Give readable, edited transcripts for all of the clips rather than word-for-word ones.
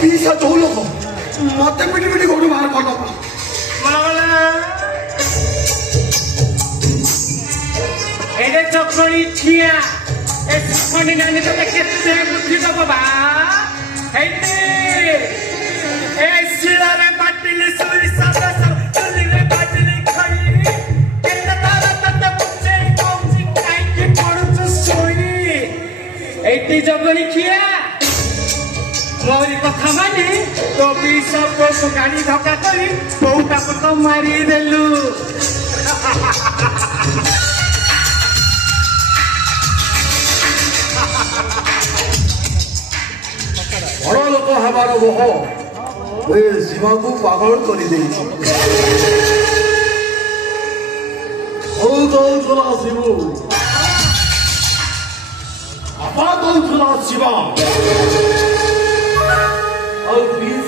पीसा जो लोग मत पिटी पिटी गोड़ बाहर कर दो एडे चक्करी छिया ए चक्करी नानी तो केते बुद्धि दब बा हेते ए शिला रे पाटिली सुरी सब चली रे पाटिली खई केते तारा तत पुचे कौची काई के पड़ुछ सोई एटी जगरी छिया मोरी कथा माने तो पीसा को गाड़ी धक्का करी बहुता को मारी देलु बड़ लोक हमार मोह शिवा को पागल कर शिवु आपा कौला शिवा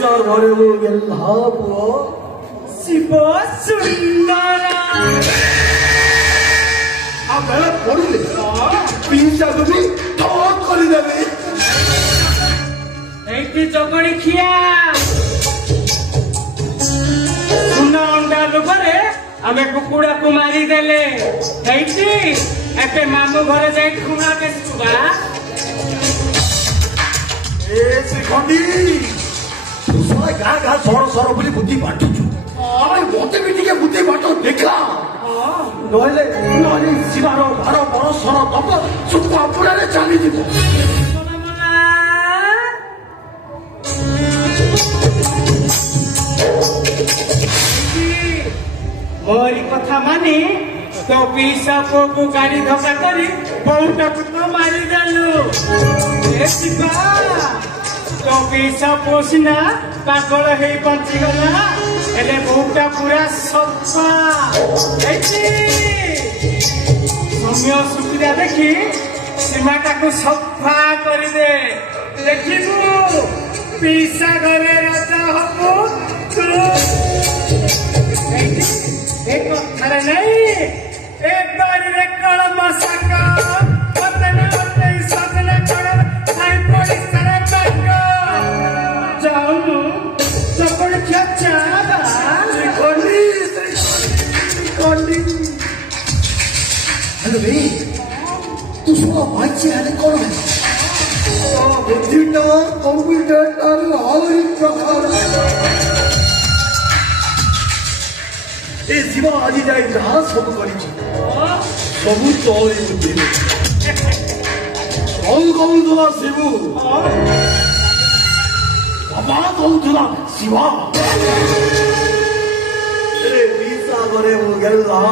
घरे वो गेल्हा पुओ शिव सुंदर आ बेला पड़ुले पीसा को भी ठोक कर देबे एटी चकड़ी खिया सुना अंडा लोगरे आमे कुकुड़ा को मारी देले एटी एपे मामू घरे जाई खुना के सुबा ए श्रीखंडी तुसरा गा गा सर सर बोली बुद्धि बांटुछु अरे मते भी टिके बुद्धि बांटो देखला नहले नहले शिवारो 12 बरसर तप सुखा पुरा रे चाली दिबो मोरी कथा मानी तो पीसा को गाड़ी धक्का करी बहुटा को मारी देलु ए शिवा तो पीसा पोसिना पागल हे बंची गला एले बहुटा पूरा सफा एची समय सुविधा देखी सीमाटा को सफा कर दे देखिबू पीसा घरे राजा हबो तू एक थारे नहीं एक बार रे कळ मसका पतने होते सजने कळ साई पड़ी करे बाको जाऊ चपड़ छचा कोली हेलो भाई तू सुना बाइची आले कौन है बुद्धिटा कंप्यूटर और प्रकार ए शिवा आज जाए जहाँ सब करी सबू तोरी बुद्धि कौला शिवु बाबा कौला शिवा पीसा करे वो गेल्ला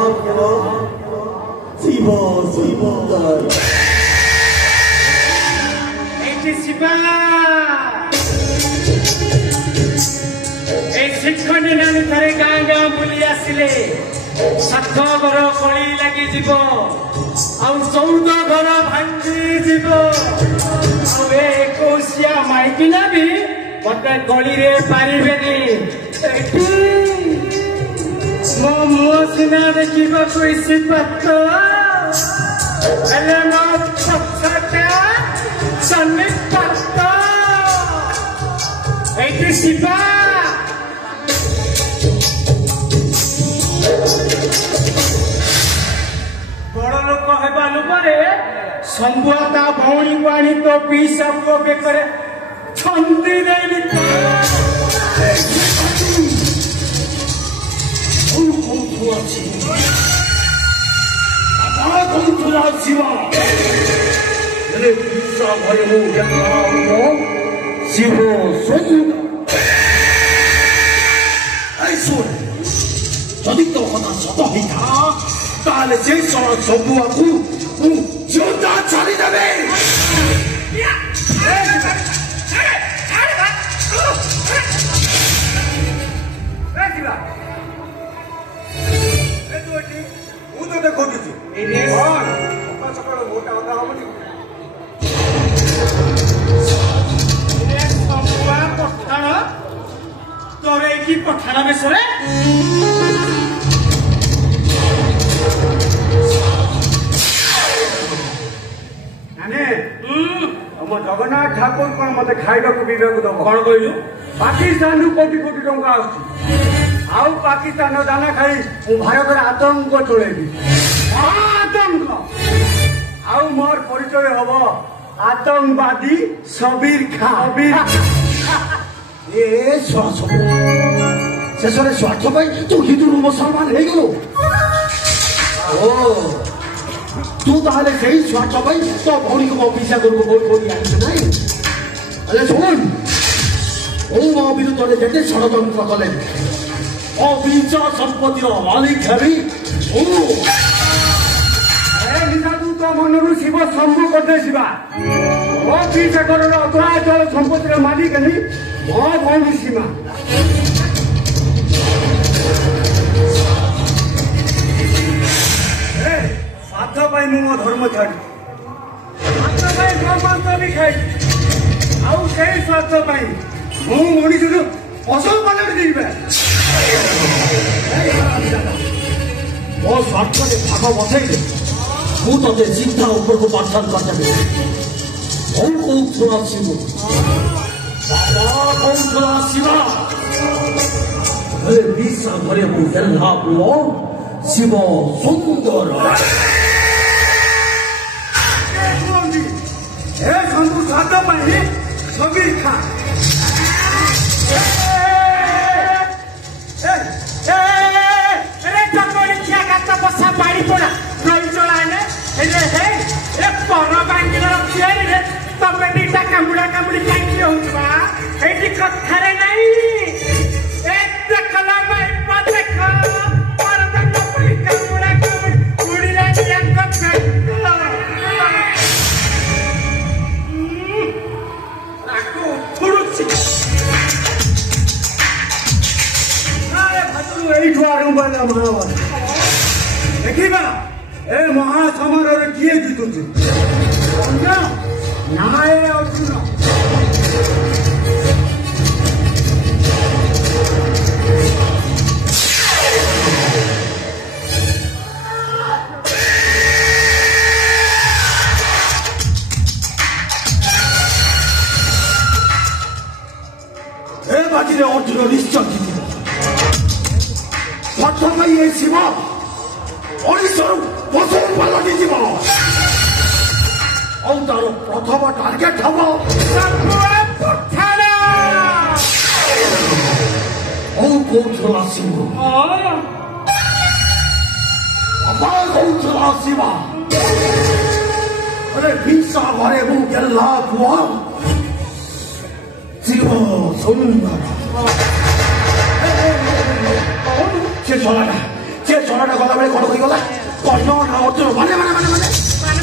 शिव सुंदर एटी शिवा ए शिक्षणी नानी थरे गाँ गाँ बुली आसिले 7 घर कली लगी जीव आ 14 घर भांगी जीव आ माइकिना भी मते गली रे पारिबेनी मो मुह सिना देखिब कोई पत्त एले मो पछटा सन्नी पत्त एटी शिवा बड़ लोक हेबा लुपरे संबुआता भौणी को आनी तो पीसा को बेकरे छंदी देली कौला शिवा पीसा घरे हो शिव सुंदर जदि तो कथा सत होता ताले से सबुआ को जोता छाड़ी देबे देखो मोटा होता पठाण तोर की पठाण बेसरे ଜଗନ୍ନାଥ ଠାକୁର କଣ ମତେ ଖାଇବାକୁ ପିଇବାକୁ ଦବ? କଣ କହିଲୁ? ପାକିସ୍ତାନରୁ କୋଟି କୋଟି ଟଙ୍କା ଆସୁଛି। ଆଉ ପାକିସ୍ତାନର ଦାନା ଖାଇ ମୁଁ ଭାରତରେ ଆତଙ୍କ ଚଳେଇବି। ଆତଙ୍କ। ଆଉ ମୋର ପରିଚୟ ହବ ଆତଙ୍କବାଦୀ ସବିର ଖାଁ। ଏ ସ୍ୱାର୍ଥ ଶେଷରେ ସ୍ୱାର୍ଥ ପାଇଁ ତୁ ହିନ୍ଦୁରୁ ମୁସଲମାନ ହେଇଗଲୁ। ଓ ତୁ ତାହେଲେ ସେଇ ସ୍ୱାର୍ଥ ପାଇଁ ତୋ ଭଉଣୀକୁ ମୋ ପିଛା ଘରକୁ ବୋଇ କରି ଆଣିଛୁ ନାହିଁ? ହେଲେ ଶୁଣ, ମୁଁ ମୋ ବିରୁଦ୍ଧରେ ଯେତେ ଷଡ଼ଯନ୍ତ୍ର କଲେ ଅବିଚ ସମ୍ପତ୍ତିର ମାଲିକ ହେବି ମୁଁ। ନିଶାକୁ ତୋ ମନରୁ ଶିବ ଶମ୍ଭୁ କରିଦେଇଥିବା ଅଫିସରର ଅଚଳାଚଳ ସମ୍ପତ୍ତିର ମାଲିକ ହେଲି ମୋ ଭଉଣୀ ସୀମା। ସ୍ୱାର୍ଥ ପାଇଁ ମୁଁ ମୋ ଧର୍ମ ଛାଡ଼ି, ସ୍ୱାର୍ଥ ପାଇଁ ଗୋମାଂସ ବି ଖାଇ, ଆଉ ସେଇ ସ୍ୱାର୍ଥ ପାଇଁ ମୁଁ ମଣିଷକୁ ଅସଲ ପାଲଟି ଦେଇଯିବେ। ମୋ ସ୍ୱାର୍ଥରେ ଭାଗ ବସେଇଲେ ମୁଁ ତତେ ସିଧା ଉପରକୁ ପାଠନ କରିଦେବି। କୋଉ କୋଉଥରୁ ଆସିବୁ ବାବା, କୋଉଥରୁ ଆସିବା? ହେଲେ ବିଶା ଘରେ ମୁଁ ହେଲା ପୁଅ ଶିବ ସୁନ୍ଦର। ଏ ସବୁ ସ୍ୱାର୍ଥ ପାଇଁ ସବିର ଖାଁ। ବସା ପାଣି ପଡା ରହି ଚଳାନେ ଏ ପର ବାଙ୍ଗିର ତିଆରିରେ ତମେ ଦିଟା କାମୁଡା କାମୁଡି କାହିଁକି ହଉଛ ବା? ଏଇଠି କଥାରେ ନାହିଁ। ଏ ଦେଖଲ ଦେଖ ପରଦାନ ପାଇଁ କାମୁଡା କାମୁଡି ଉଡ଼ିଲା ଯାକ ତାକୁ ଉଠୁଛି। ଏଇଠୁ ଆରମ୍ଭ ହେଲା ମହାଭାରତ। ଦେଖିବା ଏ ମହାସମରରେ କିଏ ଜିତୁଛି, ନା ଏ ଅର୍ଜୁନ? ଏ ବାଜିରେ ଅର୍ଜୁନ ନିଶ୍ଚୟ ଜିତିବ। ସ୍ୱାର୍ଥ ପାଇଁ ଏ ଶିବ ଓଡ଼ିଶାରୁ ପଶୁ ପାଲଟିଯିବ। ଆଉ ତାର ପ୍ରଥମ ଟାର୍ଗେଟ ହବ ଆଉ କୋଉଥରୁ ଆସିବୁ ବାବା, କୋଉଥରୁ ଆସିବା? ଆରେ ବିଶା ଘରେ ମୁଁ ଗେଲ୍ଲା ପୁଅ ଶିବ ସୁନ୍ଦର। ସେ ଛଡ଼ାଟା ଗଲାବେଳେ କଣ ହୋଇଗଲା? କର୍ଣ୍ଣ ନା ଅର୍ଜୁନ?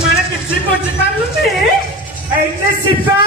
ମାନେ କିଛି ବୁଝିପାରୁନି। ଏଇଠି ଶିବା